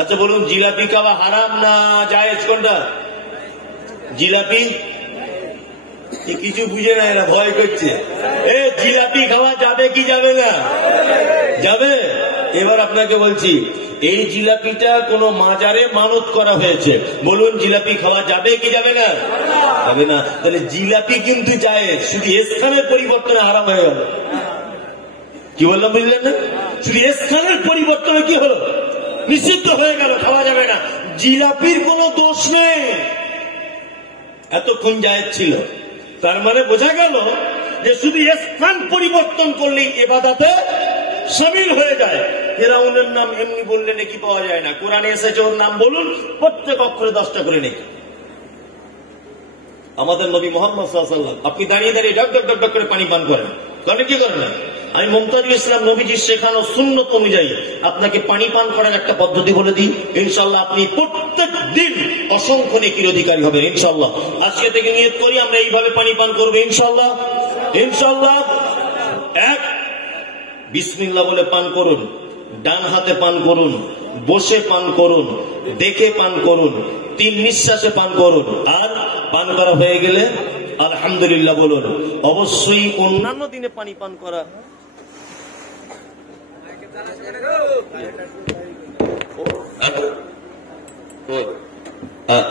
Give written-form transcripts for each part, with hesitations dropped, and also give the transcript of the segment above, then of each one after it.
আচ্ছা বলুন, জিলাপি খাওয়া হারাম না জায়েজ কোনটা? জিলাপি কিছু বুঝে না, এরা ভয় করছে। জিলাপি খাওয়া যাবে কি যাবে না? যাবে। এবার আপনাকে বলছি, এই জিলাপিটা কোন মাজারে মানত করা হয়েছে, বলুন জিলাপি খাওয়া যাবে কি যাবে না? যাবে না। তাহলে জিলাপি কিন্তু জায়েজ, শুধু স্থানের পরিবর্তনে হারাম হয়ে গেল। কি বললাম বুঝলেন না? শুধু স্থানের পরিবর্তনে কি হলো? নিষিদ্ধ হয়ে গেল, খাওয়া যাবে না। জিলাপির কোনো দোষ নেই, এতক্ষণ জায়েজ ছিল। তার মানে বোঝা গেল যে শুধু স্থান পরিবর্তন করলেই ইবাদতে শামিল হয়ে যায়। ফেরাউনের নাম এমনি বললে নেকি পাওয়া যায় না, কোরআনে এসেছে ওর নাম বলুন, প্রত্যেক অক্ষরে 10টা করে নেকি। আমাদের নবী মুহাম্মদ সাল্লাল্লাহু আলাইহি ওয়াসাল্লাম, আপনি দাঁড়িয়ে দাঁড়িয়ে ডক ডক ডক ডক করে পানি পান করেন, কারণ কি করেন না? আমি মুমতাজুল ইসলাম নবীজির শেখানো সুন্নত অনুযায়ী আপনাকে পানি পান করার একটা পদ্ধতি বলে দিই, ইনশাআল্লাহ আপনি প্রত্যেক দিন অসংখ্য নেকির অধিকারী হবেন ইনশাআল্লাহ। আজকে থেকে নিয়ত করি আমরা এইভাবে পানি পান করবো ইনশাআল্লাহ। ইনশাআল্লাহ। এক, বিসমিল্লাহ বলে পান করুন, ডান হাতে পান করুন, বসে পান করুন, দেখে পান করুন, 3 নিঃশ্বাসে পান করুন, আর পান করা হয়ে গেলে আলহামদুলিল্লাহ বলুন। অবশ্যই অন্যান্য দিনে পানি পান করা,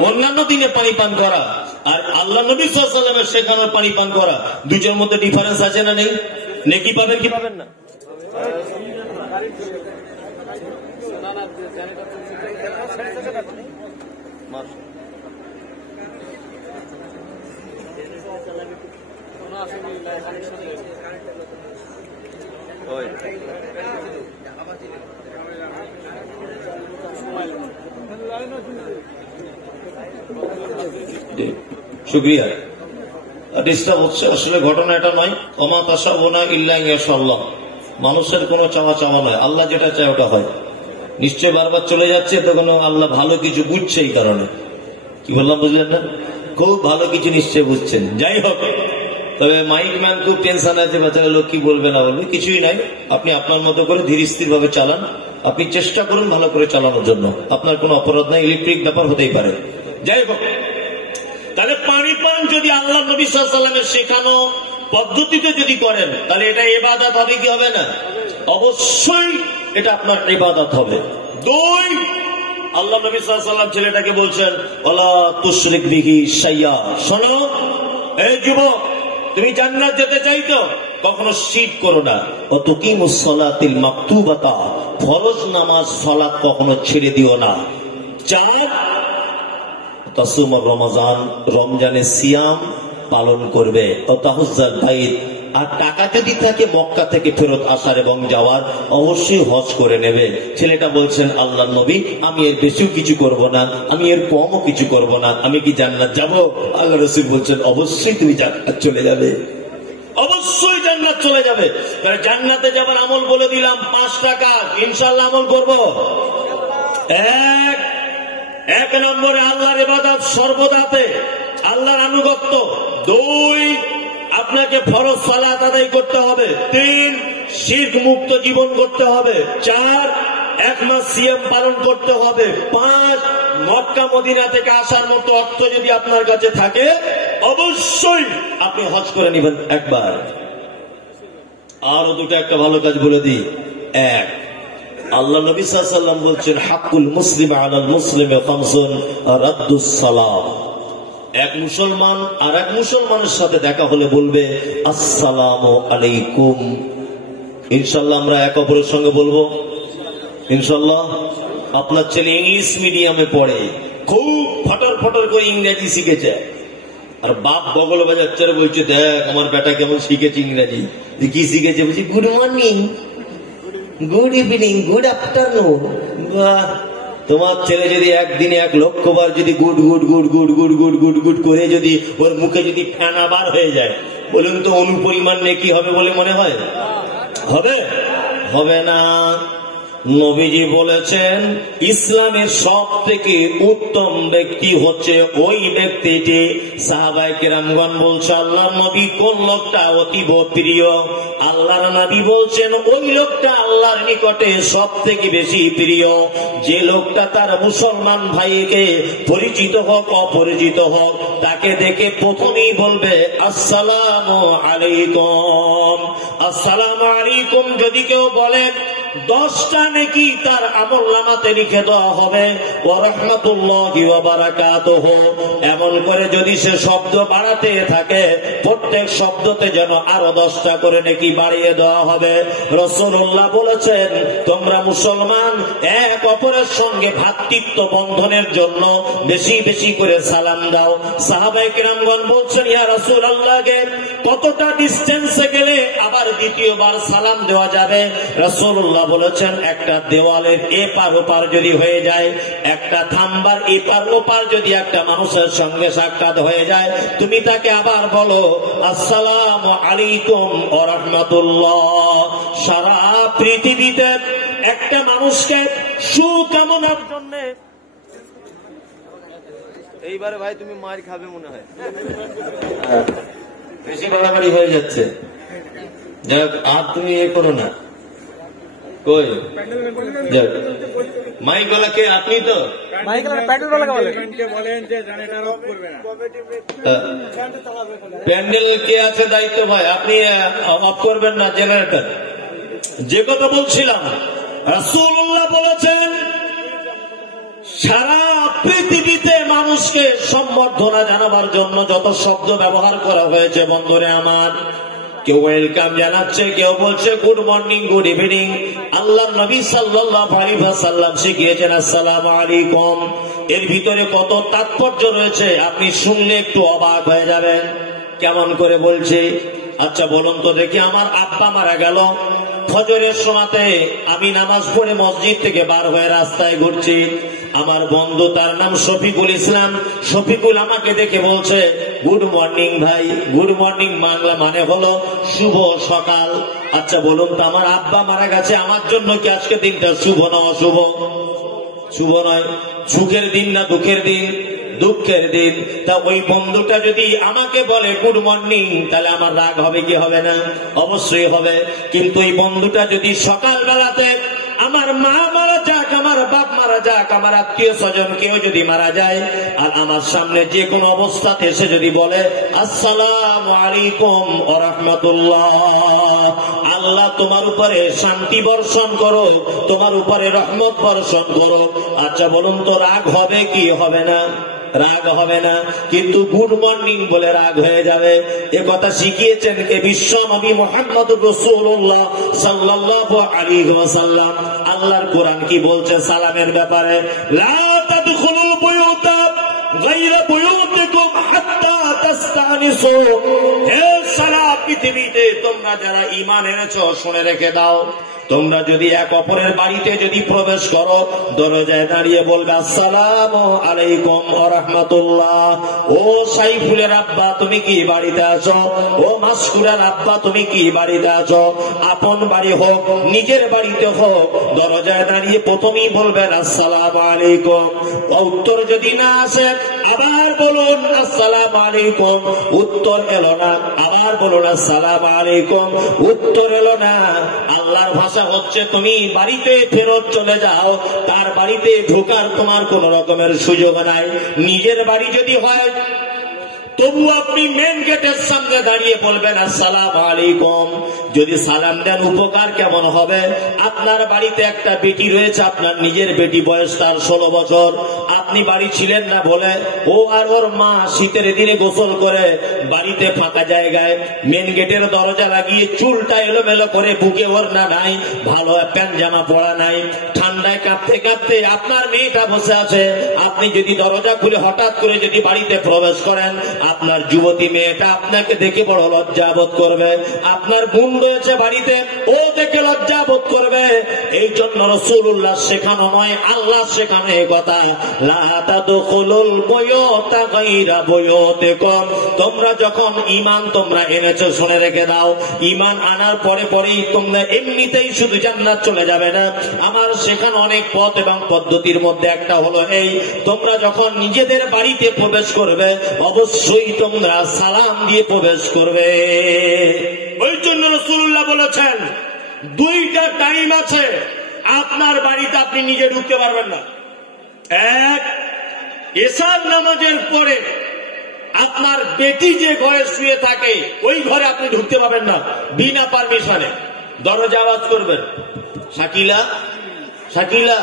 অন্যান্য দিনে পানি পান করা আর আল্লাহ নবী সাল্লাল্লাহু আলাইহি ওয়াসাল্লামের শেখানোর পানি পান করা, দুইটার মধ্যে ডিফারেন্স আছে না নেই? নেকি পাবেন কি পাবেন না? শুকরিয়া। ডিস্টার্ব হচ্ছে, আসলে ঘটনা এটা নয়। ওমা তাশাউনা ইল্লা ইনশাআল্লাহ, মানুষের কোনো চাওয়া চাওয়া নয়, আল্লাহ যেটা চায় ওটা হয়। নিশ্চয় বারবার চলে যাচ্ছে তো কোনো আল্লাহ ভালো কিছু বুঝছে, এই কারণে। কি বললাম বুঝলেন না? খুব ভালো কিছু নিশ্চয় বুঝছেন। যাই হোক, তবে মাইক ম্যান খুব টেনশন আছে, বেচারা লোক কি বলবে না বলবে, কিছুই নাই। আপনি আপনার মতো করে ধীর স্থির ভাবে চালান, আপনি চেষ্টা করুন ভালো করে চালানোর জন্য, আপনার কোনো অপরাধ নাই, ইলেকট্রিক ব্যাপার হতেই পারে। যাই হোক, তাহলে পানি পান যদি আল্লাহ নবী সাল্লাল্লাহু আলাইহি ওয়াসাল্লামের শেখানো পদ্ধতিতে যদি করেন, তাহলে এটা ইবাদত হবে কি হবে না? অবশ্যই এটা আপনার ইবাদত হবে। 2, আল্লাহ নবী সাল্লাল্লাহু আলাইহি ওয়াসাল্লাম ছেলেটাকে বলছেন ওয়ালা তুশরিক বিহি শাইয়া, শোনো এই যুবক, তুমি জান্নাত যেতে চাইতো, কখনো শিরক করো না। ও তুকিমুস সালাতিল মাকতুবাতা, ফরজ নামাজ সালাত কখনো ছেড়ে দিও না। 4, তাসুম রমজান, রমজানের সিয়াম পালন করবে। ও তাহুজ্জাল বাইত, আর টাকা যদি থাকে মক্কা থেকে ফেরত আসার এবং যাওয়ার, অবশ্যই হজ করে নেবে। ছেলেটা বলছেন আল্লাহ নবী, আমি এর বেশিও কিছু করব না, আমি এর কমও কিছু করব না, আমি কি জান্নাত যাব? আল্লাহ রাসূল বলছেন অবশ্যই তুমি জান্নাত চলে যাবে, অবশ্যই জান্নাত চলে যাবে। জান্নাতে যাবার আমল বলে দিলাম, 5টা কাজ ইনশাআল্লাহ আমল করব। 1 নম্বরে আল্লাহর ইবাদত সর্বদাতে, আল্লাহর আনুগত্য। 2, আপনাকে ফরজ সালাত আদায় করতে হবে। 3, শিরক মুক্ত জীবন করতে হবে। 4, 1 মাস সিয়াম পালন করতে হবে। 5, মক্কা মদিনা থেকে আসার মতো অর্থ যদি আপনার কাছে থাকে, অবশ্যই আপনি হজ করে নেবেন একবার। আরো 2টা একটা ভালো কাজ বলে দিই। 1, আল্লাহ নবী সাল্লাল্লাহু আলাইহি ওয়াসাল্লাম বলছেন হাক্কুল মুসলিম আলাল মুসলিমি খামসুন রাদ্দুস সালাম। এক মুসলমান আর এক মুসলমানের সাথে দেখা হলে বলবে আসসালামু আলাইকুম। ইনশাআল্লাহ আমরা এক অপরের সঙ্গে বলবো ইনশাআল্লাহ। আপনার ছেলে ইংলিশ মিডিয়ামে পড়ে, খুব ফটর ফটর করে ইংরেজি শিখেছে, আর বাপ বগল বাজাচ্ছে, বলছে দেখ আমার বেটা কেমন শিখেছে ইংরেজি। কি শিখেছে? বলছি good morning, good evening, good afternoon. তোমার ছেলে যদি একদিনে 1 লক্ষ বার যদি good good good good good good good good করে যদি ওর মুখে যদি ফেনা বার হয়ে যায়, বলুন তো অনুপরিমাণ নেকি হবে বলে মনে হয়? হবে? হবে না। নবীজি বলেছেন ইসলামের সব থেকে উত্তম ব্যক্তি হচ্ছে ওই ব্যক্তিটি। সাহাবায়ে কেরামগণ বলছে আল্লাহর নবী কোন লোকটা অতীব প্রিয়? আল্লাহর নবী বলছেন ওই লোকটা আল্লাহর নিকটে সব থেকে বেশি প্রিয় যে লোকটা তার মুসলমান ভাইকে পরিচিত হোক অপরিচিত হোক তাকে দেখে প্রথমেই বলবে আসসালামু আলাইকুম। আসসালামু আলাইকুম যদি কেউ বলে 10টা নেকি তার আমলনামাতে লিখে দেওয়া হবে ওয়া রাহমাতুল্লাহি ওয়া বারাকাতুহু। এমন করে যদি সে শব্দ বাড়াতে থাকে প্রত্যেক শব্দতে যেন আরো 10টা করে নেকি বাড়িয়ে দেওয়া হবে। রাসূলুল্লাহ বলেছেন তোমরা মুসলমান এক অপরের সঙ্গে ভ্রাতৃত্ব বন্ধনের জন্য বেশি বেশি করে সালাম দাও। সাহাবায়ে কেরামগণ বলছেন ইয়া রাসূলুল্লাহকে কতটা ডিসটেন্সে গেলে আবার দ্বিতীয়বার সালাম দেওয়া যাবে? রাসূলুল্লাহ বলেছেন একটা দেওয়ালের এপার ওপার যদি হয়ে যায়, একটা থাম্বার এপার ওপার যদি একটা মানুষের সঙ্গে সাক্ষাৎ হয়ে যায়, তুমি তাকে আবার বলো আসসালামু আলাইকুম ওয়া রাহমাতুল্লাহ। সারা পৃথিবীতে একটা মানুষকে সুকামনার জন্য এইবারে ভাই তুমি মার খাবে মনে হয়, বেশি বাড়াবাড়ি হয়ে যাচ্ছে। যাক আর তুমি এ করো না। কই মাইক ওয়ালা কে? আপনি তো প্যান্ডেল কে আছে দায়িত্ব ভাই, আপনি অফ করবেন না জেনারেটর। যে কথা বলছিলাম রাসূলুল্লাহ বলেছেন সারা পৃথিবীতে মানুষকে সম্বর্ধনা জানাবার জন্য যত শব্দ ব্যবহার করা হয়েছে বন্ধুরে আমার, কেউ ওয়েলকাম জানাচ্ছে, কেউ বলছে গুড মর্নিং গুড ইভিনিং। আল্লাহর নবী সাল্লাল্লাহু আলাইহি ওয়াসাল্লাম শিখিয়েছেন আসসালামু আলাইকুম। এর ভিতরে কত তাৎপর্য রয়েছে আপনি শুনলে একটু অবাক হয়ে যাবেন। কেমন করে বলছে? আচ্ছা বলুন তো দেখি, আমার আব্বা মারা গেল, ফজরের সময়তে আমি নামাজ পড়ে মসজিদ থেকে বার হয়ে রাস্তায় ঘুরছি, আমার বন্ধু তার নাম শফিকুল ইসলাম, শফিকুল আমাকে দেখে বলছে গুড মর্নিং ভাই। গুড মর্নিং বাংলা মানে হলো শুভ সকাল। আচ্ছা বলুন তো আমার আব্বা মারা গেছে, আমার জন্য কি আজকে দিনটা শুভ না অশুভ? শুভ নয়। সুখের দিন না দুঃখের দিন? দুঃখের দিন। তা ওই বন্ধুটা যদি আমাকে বলে গুড মর্নিং তাহলে আমার রাগ হবে কি হবে না? অবশ্যই হবে। কিন্তু এই বন্ধুটা যদি সকাল বেলাতে আমার মা মারা যাক, আমার বাপ মারা যাক, আমার আত্মীয় স্বজন কেউ যদি মারা যায় আর আমার সামনে যে কোনো অবস্থাতে এসে যদি বলে আসসালামু আলাইকুম ওয়া রাহমাতুল্লাহ, আল্লাহ তোমার উপরে শান্তি বর্ষণ করো, তোমার উপরে রহমত বর্ষণ করো, আচ্ছা বলুন তো রাগ হবে কি হবে না? রাগ হবে না। কিন্তু গুড মর্নিং বলে রাগ হয়ে যাবে। এ কথা শিখিয়েছেন কে? বিশ্ব নবী মুহাম্মদুর রাসূলুল্লাহ সাল্লাল্লাহু আলাইহি ওয়াসাল্লাম। আল্লাহর কোরআন কি বলছে সালামের ব্যাপারে? লা তাদখুলুল বুয়ুতা গায়রা বুয়ুতিকুম হাত্তা তাস্তানিসু। হে সারা পৃথিবীতে তোমরা যারা ঈমান এনেছো শুনে রেখে দাও, তোমরা যদি এক অপরের বাড়িতে যদি প্রবেশ করো দরজায় দাঁড়িয়ে বলবে আসসালামু আলাইকুম ওয়া রাহমাতুল্লাহ। ও সাইফুলের আব্বা তুমি কি বাড়িতে আছো? ও মাসকুরার আব্বা তুমি কি বাড়িতে আছো? আপন বাড়ি হোক নিজের বাড়িতে হোক দরজায় দাঁড়িয়ে প্রথমেই বলবেন আসসালামু আলাইকুম। উত্তর যদি না আসে আবার বলুন আসসালামু আলাইকুম। উত্তর এলো না আবার বলুন আসসালামু আলাইকুম। উত্তর এলো না, আল্লাহর ভাষা হচ্ছে তুমি বাড়িতে ফেরত চলে যাও, তার বাড়িতে ঢোকার তোমার কোন রকমের সুযোগ নাই। নিজের বাড়ি যদি হয় তবু আপনি মেন গেটের সামনে দাঁড়িয়ে বলবেন আসসালামু আলাইকুম। যদি সালাম দেন উপকার কেমন হবে? আপনার বাড়িতে একটা বেটি রয়েছে, আপনার নিজের বেটি, বয়স তার 16 বছর, আপনি বাড়ি ছিলেন না বলে ও আর ওর মা শীতের দিনে গোসল করে বাড়িতে ফাঁকা জায়গায় মেন গেটের দরজা লাগিয়ে চুলটা এলোমেলো করে, বুকে ওড়না নাই, ভালো প্যান্ট জামা পরা নাই, ঠান্ডা ঠান্ডায় কাঁপতে কাঁপতে আপনার মেয়েটা বসে আছে, আপনি যদি দরজা খুলে হঠাৎ করে যদি বাড়িতে প্রবেশ করেন, আপনার যুবতী মেয়েটা আপনাকে দেখে বড় লজ্জা বোধ করবে। আপনার বোন রয়েছে বাড়িতে, ও দেখে লজ্জা বোধ করবে। এই জন্য রাসূলুল্লাহ শেখানো নয়, আল্লাহ শেখানো এই কথা, লা তাদখুলুল বুয়ুতা গায়রা বুয়ুতিকুম। তোমরা যখন ঈমান তোমরা এনেছো, শুনে রেখে দাও, ঈমান আনার পরে পরেই তোমরা এমনিতেই শুধু জান্নাত চলে যাবে না। আমার শেখানো অনেক পথ এবং পদ্ধতির মধ্যে একটা হলো এই, তোমরা যখন নিজেদের বাড়িতে প্রবেশ করবে অবশ্যই তোমরা সালাম দিয়ে প্রবেশ করবে। ওই জন্য রাসূলুল্লাহ বলেছেন দুইটা টাইম আছে আপনার বাড়িতে আপনি নিজে ঢুকতে পারবেন না। এক, এশার নামাজের পরে আপনার বেটি যে ঘরে শুয়ে থাকে ওই ঘরে আপনি ঢুকতে পারবেন না বিনা পারমিশনে। দরজা আওয়াজ করবেন, শাকিলা শাকিলা,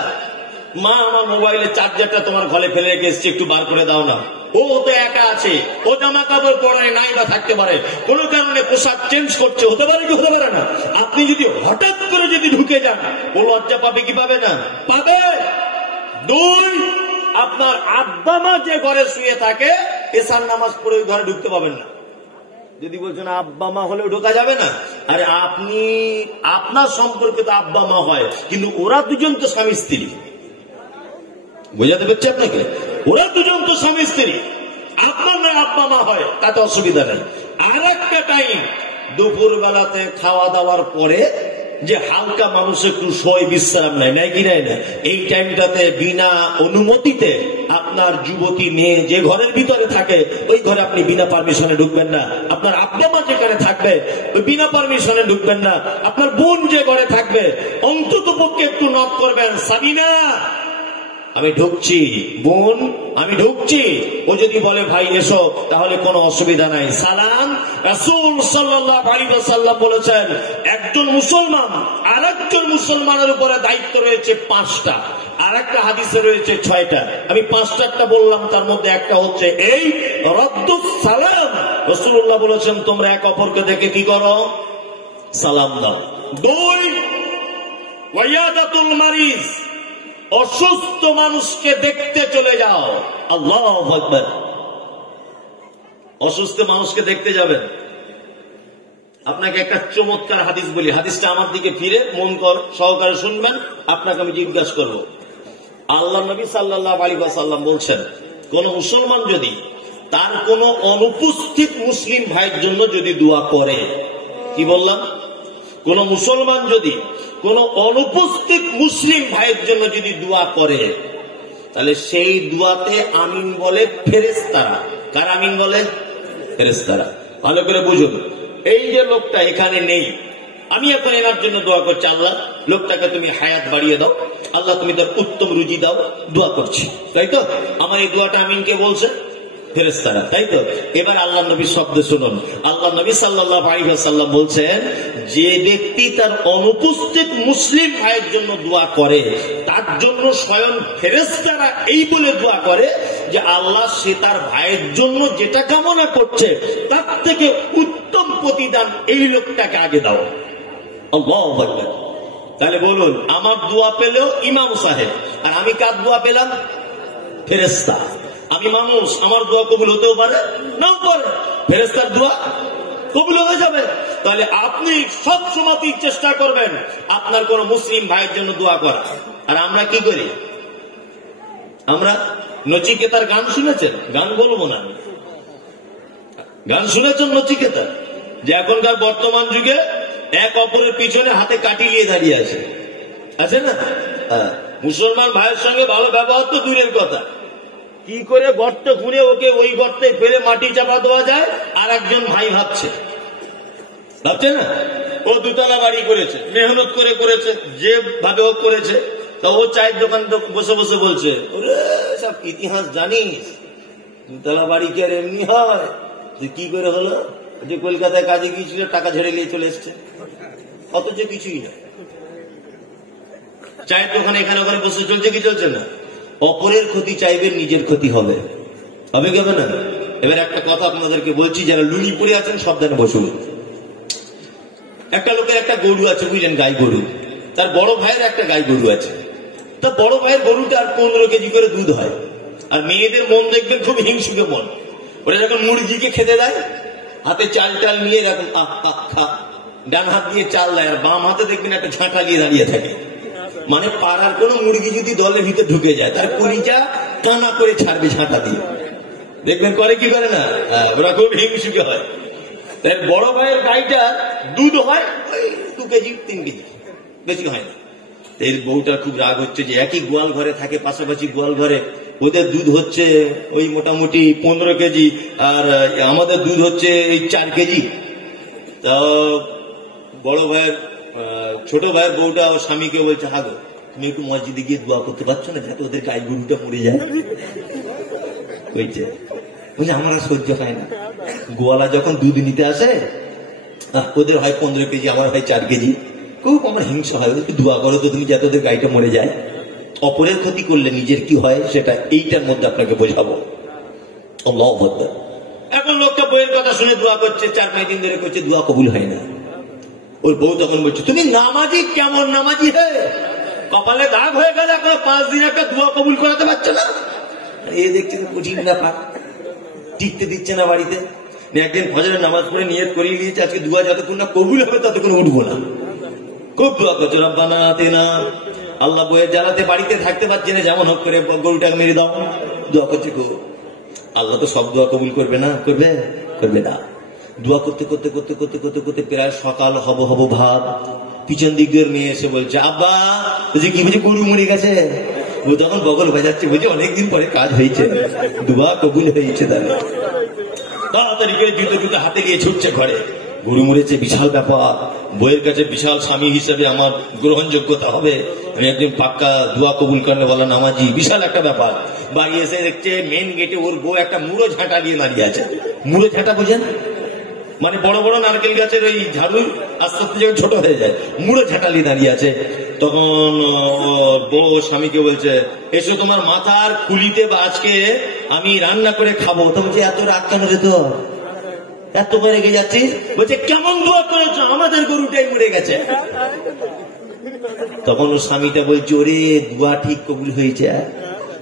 মা আমার মোবাইলের চার্জারটা তোমার ঘরে ফেলে রেখে এসছি, একটু বার করে দাও না। ও তো একা আছে, ও জামা কাপড় পরে নাই বা থাকতে পারে, কোনো কারণে পোশাক চেঞ্জ করছে, হতে পারে কি হতে পারে না। আপনি যদি হঠাৎ করে যদি ঢুকে যান, ও লজ্জা পাবে কি পাবে না? পাবে। দুই, আপনার আব্বা মা যে ঘরে শুয়ে থাকে এশার নামাজ পড়ে ওই ঘরে ঢুকতে পাবেন না। যদি বলছেন আব্বা মা হলেও ঢোকা যাবে না, আরে আপনি আপনার সম্পর্কে তো আব্বা মা হয়, কিন্তু ওরা দুজন তো স্বামী স্ত্রী। বোঝাতে পারছি আপনাকে? ওরা দুজন তো স্বামী স্ত্রী, আপনার না আব্বা মা হয়, তাতে অসুবিধা নেই। আর একটা টাইম দুপুর বেলাতে খাওয়া দাওয়ার পরে যে হালকা মানুষ একটু শোয়, বিশ্রাম নেয়, নেয় কি নেয় না, এই টাইমটাতে বিনা অনুমতিতে আপনার যুবতী মেয়ে যে ঘরের ভিতরে থাকে ওই ঘরে আপনি বিনা পারমিশনে ঢুকবেন না। আপনার আব্বা মা যেখানে থাকবে ওই বিনা পারমিশনে ঢুকবেন না। আপনার বোন যে ঘরে থাকবে অন্তত পক্ষে একটু নক করবেন, সাবিনা আমি ঢুকছি, বোন আমি ঢুকছি। ও যদি বলে ভাই এসো, তাহলে কোনো অসুবিধা নাই, সালাম। রাসূল সাল্লাল্লাহু আলাইহি ওয়াসাল্লাম বলেছেন একজন মুসলমান আরেকজন মুসলমানের উপরে দায়িত্ব রয়েছে 5টা, আর একটা হাদিসে রয়েছে 6টা। আমি 5টা বললাম, তার মধ্যে একটা হচ্ছে এই রদ্দুস সালাম। রাসূলুল্লাহ বলেছেন তোমরা এক অপরকে দেখে কি করো? সালাম দাও। 2, ওয়ায়াদাতুল মারিজ, অসুস্থ মানুষকে দেখতে চলে যাও। আল্লাহু আকবার। অসুস্থ মানুষকে দেখতে যাবেন। আপনাকে একটা চমৎকার হাদিস বলি, হাদিসটা আমার দিকে ফিরে মন সহকারে শুনবেন, আপনাকে আমি জিজ্ঞাসা করব। আল্লাহ নবী সাল্লাল্লাহু আলাইহি ওয়াসাল্লাম বলছেন কোন মুসলমান যদি তার কোন অনুপস্থিত মুসলিম ভাইয়ের জন্য যদি দোয়া করে, কি বললাম? কোন মুসলমান যদি কোন অনুপস্থিত মুসলিম ভাইয়ের জন্য যদি দোয়া করে, তাহলে সেই দোয়াতে আমিন বলে ফেরেশতারা। কার আমিন বলে? ফেরেশতারা। ভালো করে বুঝুন, এই যে লোকটা এখানে নেই, আমি এখন এনার জন্য দোয়া করছি, আল্লাহ লোকটাকে তুমি হায়াত বাড়িয়ে দাও, আল্লাহ তুমি তার উত্তম রুজি দাও, দোয়া করছি, তাই তো? আমার এই দোয়াটা আমিন কে বলছে? ফেরেশতারা, তাই তো? এবার আল্লাহ নবীর শব্দ শুনুন। আল্লাহ নবী সাল্লাল্লাহু আলাইহি ওয়াসাল্লাম বলছেন যে ব্যক্তি তার অনুপস্থিত মুসলিম ভাইয়ের জন্য দোয়া করে, তার জন্য স্বয়ং ফেরেশতারা এই বলে দোয়া করে যে আল্লাহ সে তার ভাইয়ের জন্য যেটা কামনা করছে তার থেকে উত্তম প্রতিদান এই লোকটাকে আগে দাও। আল্লাহু আকবার। তাহলে বলুন, আমার দোয়া পেলেও ইমাম সাহেব, আর আমি কার দোয়া পেলাম? ফেরেশতা। আমি মানুষ, আমার দোয়া কবুল হতেও পারে নাও পারে, ফেরেশতার দোয়া কবুল হয়ে যাবে। তাহলে আপনি সব সময় চেষ্টা করবেন আপনার কোন মুসলিম ভাইয়ের জন্য দোয়া করা। আর আমরা কি করি? আমরা নচিকেতার গান শুনেছেন? গান বলবো না, গান শুনেছেন নচিকেতার? যে এখনকার বর্তমান যুগে এক অপরের পিছনে হাতে কাঠি নিয়ে দাঁড়িয়ে আছে না? মুসলমান ভাইয়ের সঙ্গে ভালো ব্যবহার তো দূরের কথা, কি করে গর্ত খুঁড়ে ওকে ওই গর্তে ফেলে মাটি চাপা দেওয়া যায় আর একজন ভাই ভাবছে না? ও 2তলা বাড়ি করেছে, মেহনত করে করেছে, যে ভাবে ও করেছে, তা ও চায়ের দোকান বসে বসে বলছে ওরে সব ইতিহাস জানিস, 2তলা বাড়ি কি আর এমনি হয়? যে কি করে হলো? যে কলকাতায় কাজে গিয়েছিল, টাকা ঝেড়ে নিয়ে চলে এসছে, অথচ কিছুই না। চায়ের দোকানে এখানে ওখানে বসে চলছে কি চলছে না? অপরের ক্ষতি চাইবেন, নিজের ক্ষতি হবে কি হবে না? এবার একটা কথা আপনাদেরকে বলছি, যারা লুঙ্গি পরে আছেন সাবধানে বসুন। একটা লোকের একটা গরু আছে, বুঝলেন, গাই গরু। তার বড় ভাইয়ের একটা গাই গরু আছে। তা বড় ভাইয়ের গরুটার 15 কেজি করে দুধ হয়। আর মেয়েদের মন দেখবেন খুব হিংসুকে মন। ওরা যখন মুরগিকে খেতে দেয়, হাতে চাল টাল নিয়ে এরকম খা, ডান হাত দিয়ে চাল দেয়, আর বাম হাতে দেখবেন একটা ঝাঁটা নিয়ে দাঁড়িয়ে থাকে। মানে পাড়ার কোন মুরগি যদি দলের ভিতরে ঢুকে যায়, তার কলিজা টানা করে ছাড়বে ঝাঁটা দিয়ে। দেখবেন করে কি করে না, ওরা খুব হিংসুকে হয়। তাই বড় ভাইয়ের গাইটা দুধ হয় 2 কেজি 3 কেজি, বেশি হয় না। এর বউটা খুব রাগ হচ্ছে যে একই গোয়াল ঘরে থাকে, পাশাপাশি গোয়াল ঘরে, ওদের দুধ হচ্ছে ওই মোটামুটি 15 কেজি, আর আমাদের দুধ হচ্ছে এই 4 কেজি। তা বড় ভাইয়ের ছোট ভাইয়ের বউটা ও স্বামীকে বলছে, হাগো তুমি একটু মসজিদে গিয়ে দোয়া করতে পারছো না, যাতে ওদের গাই গরুটা মরে যায়। বলছে আমার সহ্য হয় না, গোয়ালা যখন দুধ নিতে আসে ওদের হয় 15 কেজি, আমার হয় 4 কেজি, খুব আমার হিংসা হয়। দোয়া করো তো তুমি, যাতে ওদের গাইটা মরে যায়। অপরের ক্ষতি করলে নিজের কি হয় সেটা এইটার মধ্যে আপনাকে বোঝাবো। আল্লাহু আকবার। এখন লোকটা বইয়ের কথা শুনে দোয়া করছে, 4-5 দিন ধরে করছে, দোয়া কবুল হয় না। ওর বউ তখন বলছে, তুমি নামাজি কেমন নামাজি হে, কপালে দাগ হয়ে গেলে এখন 5 দিন একটা দোয়া কবুল করাতে পারছো না। এ দেখছে কঠিন ব্যাপার, টিকতে দিচ্ছে না বাড়িতে। একদিন ফজরের নামাজ পড়ে নিয়ত করিয়ে নিয়েছে, আজকে দোয়া যতক্ষণ না কবুল হবে ততক্ষণ উঠবো না। খুব দোয়া করছো, রব্বানা আতিনা, আল্লাহ বইয়ের জ্বালাতে বাড়িতে থাকতে পারছি না, যেমন হোক করে গরুটাকে মেরে দাও। দোয়া করছে খুব, আল্লাহ তো সব দোয়া কবুল করবে না, করবে না। দোয়া করতে করতে করতে করতে করতে করতে প্রায় সকাল হব ভাব, পিছন দিক দিয়ে মেয়ে এসে বলছে, আব্বা বলছে কি, বুঝি গরু মরে গেছে। ও তখন বগল বাজাচ্ছে, বুঝি অনেকদিন পরে কাজ হয়েছে, দোয়া কবুল হয়েছে। তাড়াতাড়ি করে জুতো হাতে গিয়ে ছুটছে ঘরে, গরু মরেছে, বিশাল ব্যাপার, বইয়ের কাছে বিশাল স্বামী হিসেবে আমার গ্রহণযোগ্যতা হবে, আমি একদিন পাক্কা দোয়া কবুল করলে বলা নামাজি, বিশাল একটা ব্যাপার। বাড়ি এসে দেখছে মেন গেটে ওর বউ একটা মুড়ো ঝাঁটা নিয়ে দাঁড়িয়ে আছে। মুড়ো ঝাঁটা বোঝেন, মানে বড় বড় নারকেল গাছের ওই ঝাড়ু আস্তে আস্তে যখন ছোট হয়ে যায়, মুড়ো ঝাঁটা নিয়ে দাঁড়িয়ে আছে। তখন বউ স্বামীকে বলছে, এসো তোমার মাথার খুলিতে বা আজকে আমি রান্না করে খাবো। তো বলছে, এত রাগ কেন রে, তো এত করে রেগে যাচ্ছিস? বলছে, কেমন দোয়া করেছো, আমাদের গরুটাই মরে গেছে। তখন ও স্বামীটা বলছে, ওরে দোয়া ঠিক কবুল হয়েছে,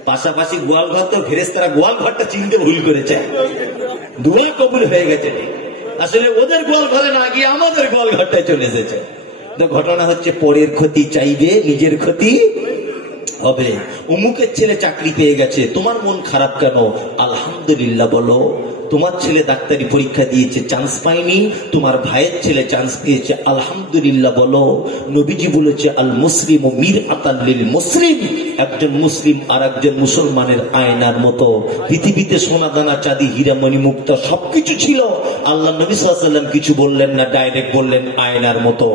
পাশাপাশি গোয়াল ঘর তো ফেরেশতারা গোয়াল ঘরটা চিনতে ভুল করেছে, দোয়া কবুল হয়ে গেছে। আসলে ওদের গোয়াল ঘরে না গিয়ে আমাদের গোয়াল ঘরটায় চলে এসেছে। তো ঘটনা হচ্ছে, পরের ক্ষতি চাইবে, নিজের ক্ষতি হবে। অমুকের ছেলে চাকরি পেয়ে গেছে, তোমার মন খারাপ কেন? আলহামদুলিল্লাহ বলো। তোমার ছেলে ডাক্তারি পরীক্ষা দিয়েছে, চান্স পায়নি, তোমার ভাইয়ের ছেলে চান্স পেয়েছে, আলহামদুলিল্লাহ বলো। নবীজি বলেছে, আল মুসলিম ও মির আতাল্লিল মুসলিম, একজন মুসলিম আর একজন মুসলমানের আয়নার মতো। পৃথিবীতে সোনা দানা চাঁদি হীরামণি মুক্তা সবকিছু ছিল, আল্লাহ নবী সাল্লাল্লাহু আলাইহি ওয়াসাল্লাম কিছু বললেন না, ডাইরেক্ট বললেন আয়নার মতো।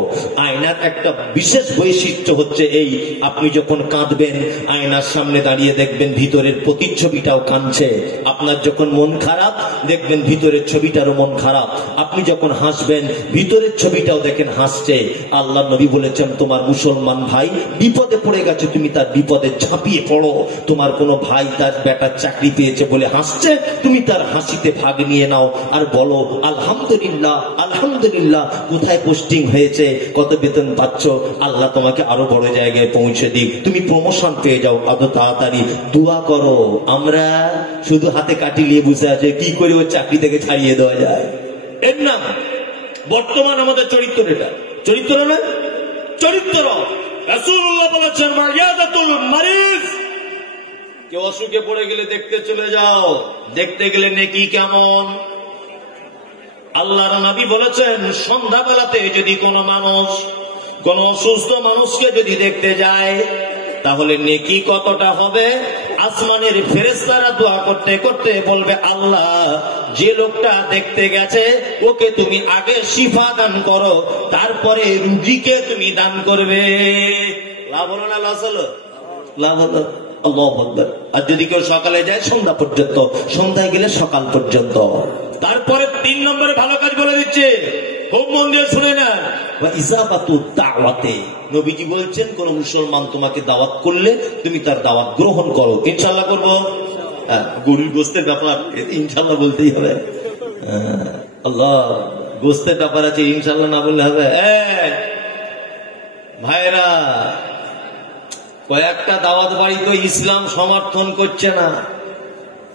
আয়নার একটা বিশেষ বৈশিষ্ট্য হচ্ছে এই, আপনি যখন কাঁদবেন আয়নার সামনে দাঁড়িয়ে দেখবেন ভিতরের প্রতিচ্ছবিটাও কাঁদছে। আপনার যখন মন খারাপ দেখবেন ভিতরের ছবিটারও মন খারাপ। আপনি যখন হাসবেন ভিতরের ছবিটাও দেখেন হাসছে। আল্লাহ নবী বলেছেন, তোমার মুসলমান ভাই বিপদে পড়ে গেছে, তুমি তার বিপদে ঝাঁপিয়ে পড়ো। তোমার কোনো ভাই তার বেটার চাকরি পেয়েছে বলে হাসছে, তুমি তার হাসিতে ভাগ নিয়ে নাও আর বলো আলহামদুলিল্লাহ, আলহামদুলিল্লাহ। কোথায় পোস্টিং হয়েছে, কত বেতন পাচ্ছ, আল্লাহ তোমাকে আরো বড় জায়গায় পৌঁছে দিক, তুমি প্রমোশন পেয়ে যাও আরো তাড়াতাড়ি। দোয়া করো। আমরা শুধু হাতে কাঠি নিয়ে বসে আছে, কি করে ওর চাকরি থেকে ছাড়িয়ে দেওয়া যায়। এর নাম বর্তমান আমাদের চরিত্র। এটা চরিত্র না, চরিত্র। রাসূলুল্লাহ বলেছেন, মারিয়াদাতুল মারিজ, কেউ অসুখে পড়ে গেলে দেখতে চলে যাও, দেখতে গেলে নেকি কেমন। আল্লাহর নবী বলেছেন, সন্ধ্যাবেলাতে যদি কোনো মানুষ কোন অসুস্থ মানুষকে যদি দেখতে যায়, তাহলে নেকি কতটা হবে? আসমানের ফেরেশতারা দোয়া করতে করতে বলবে, আল্লাহ যে লোকটা দেখতে গেছে ওকে তুমি আগে শিফা দান করো, তারপরে রুগীকে তুমি দান করবে। লাভ হলো না লস হলো? লাভ হলো। আল্লাহু আকবার। আর যদি কেউ সকালে যায় সন্ধ্যা পর্যন্ত, সন্ধ্যায় গেলে সকাল পর্যন্ত। তারপরে 3 নম্বরে ভালো কাজ বলে দিচ্ছে, খুব মন দিয়ে শুনে না। ইজাবাতুদ দাওয়াতে, নবীজি বলছেন কোন মুসলমান তোমাকে দাওয়াত করলে তুমি তার দাওয়াত গ্রহণ করো। ইনশাআল্লাহ করবো। গরুর গোস্তের ব্যাপার, ইনশাআল্লাহ বলতেই হবে। আল্লাহ, গোস্তের ব্যাপার আছে, ইনশাআল্লাহ না বললে হবে? ভাইরা, কয়েকটা দাওয়াত বাড়ি তো ইসলাম সমর্থন করছে না,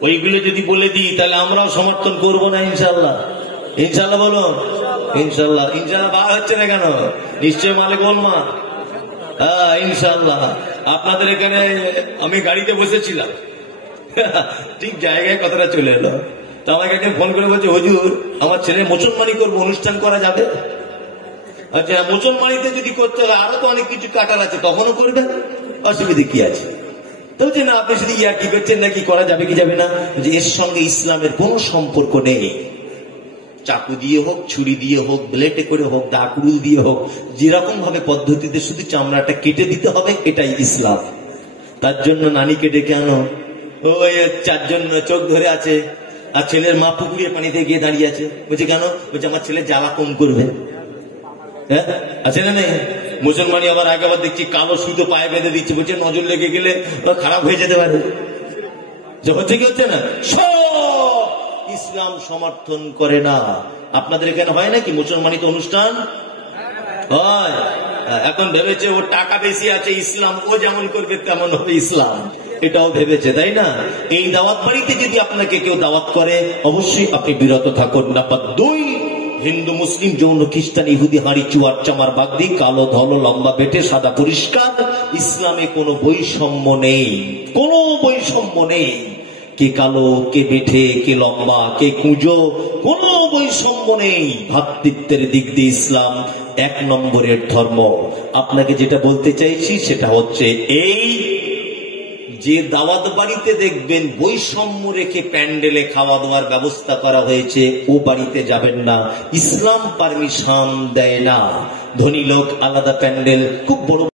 ওইগুলো যদি বলে দিই তাহলে আমরাও সমর্থন করব না ইনশাল্লাহ। ইনশাল্লাহ বলুন, ইনশাল্লাহ। ইনশাল্লাহ বার হচ্ছে না কেন? নিশ্চয় মালিক মা। হ্যাঁ ইনশাল্লাহ। আপনাদের এখানে আমি গাড়িতে বসেছিলাম, ঠিক জায়গায় কথাটা চলে এলো। তো আমাকে একদিন ফোন করে বলছে, হুজুর আমার ছেলে মুসলমানি করবো, অনুষ্ঠান করা যাবে? আচ্ছা, মুসলমানিতে যদি করতে হয় আরো তো অনেক কিছু কাটার আছে, তখনও করবেন, অসুবিধে কি আছে? তো যে না, আপনি শুধু ইয়া কি করছেন না, কি করা যাবে কি যাবে না, যে এর সঙ্গে ইসলামের কোনো সম্পর্ক নেই। চাকু দিয়ে হোক, ছুরি দিয়ে হোক, ব্লেডে করে হোক, ডাকুরুল দিয়ে হোক, যেরকম ভাবে পদ্ধতিতে শুধু চামড়াটা কেটে দিতে হবে, এটাই ইসলাম। তার জন্য নানিকে ডেকে আনো, ওই 4 জন চোখ ধরে আছে, আর ছেলের মা পুকুরে পানিতে গিয়ে দাঁড়িয়ে আছে। বলছে কেন? বলছে আমার ছেলে জ্বালা কম করবে। হ্যাঁ আছে না নেই? মুসলমানি আবার আবার দেখছি কালো সুতো পায়ে বেঁধে দিচ্ছে, বলছে নজর লেগে গেলে খারাপ হয়ে যেতে পারে। হচ্ছে কি হচ্ছে না? সব ইসলাম সমর্থন করে না। আপনাদের এখানে হয় নাকি মুসলমানিত অনুষ্ঠান? হয়। এখন ভেবেছে ওর টাকা বেশি আছে, ইসলাম ও যেমন করবে তেমন হবে ইসলাম, এটাও ভেবেছে, তাই না? এই দাওয়াত বাড়িতে যদি আপনাকে কেউ দাওয়াত করে, অবশ্যই আপনি বিরত থাকুন। নাম্বার 2, হিন্দু মুসলিম যৌন খ্রিস্টান ইহুদি হাঁড়ি চুয়ার চামার বাগদি, কালো ধলো লম্বা বেটে সাদা পরিষ্কার, ইসলামে কোনো বৈষম্য নেই, কোনো বৈষম্য নেই। কে কালো, কে বেঠে, কে লম্বা, কে কুঁজো, কোনো বৈষম্য নেই। ভ্রাতৃত্বের দিক দিয়ে ইসলাম 1 নম্বরের ধর্ম। আপনাকে যেটা বলতে চাইছি সেটা হচ্ছে এই, যে দাওয়াত বাড়িতে দেখবেন বৈষম্য রেখে প্যান্ডেলে খাওয়া দাওয়ার ব্যবস্থা করা হয়েছে, ও বাড়িতে যাবেন না, ইসলাম পারমিশন দেয় না। ধনী লোক আলাদা প্যান্ডেল, খুব বড়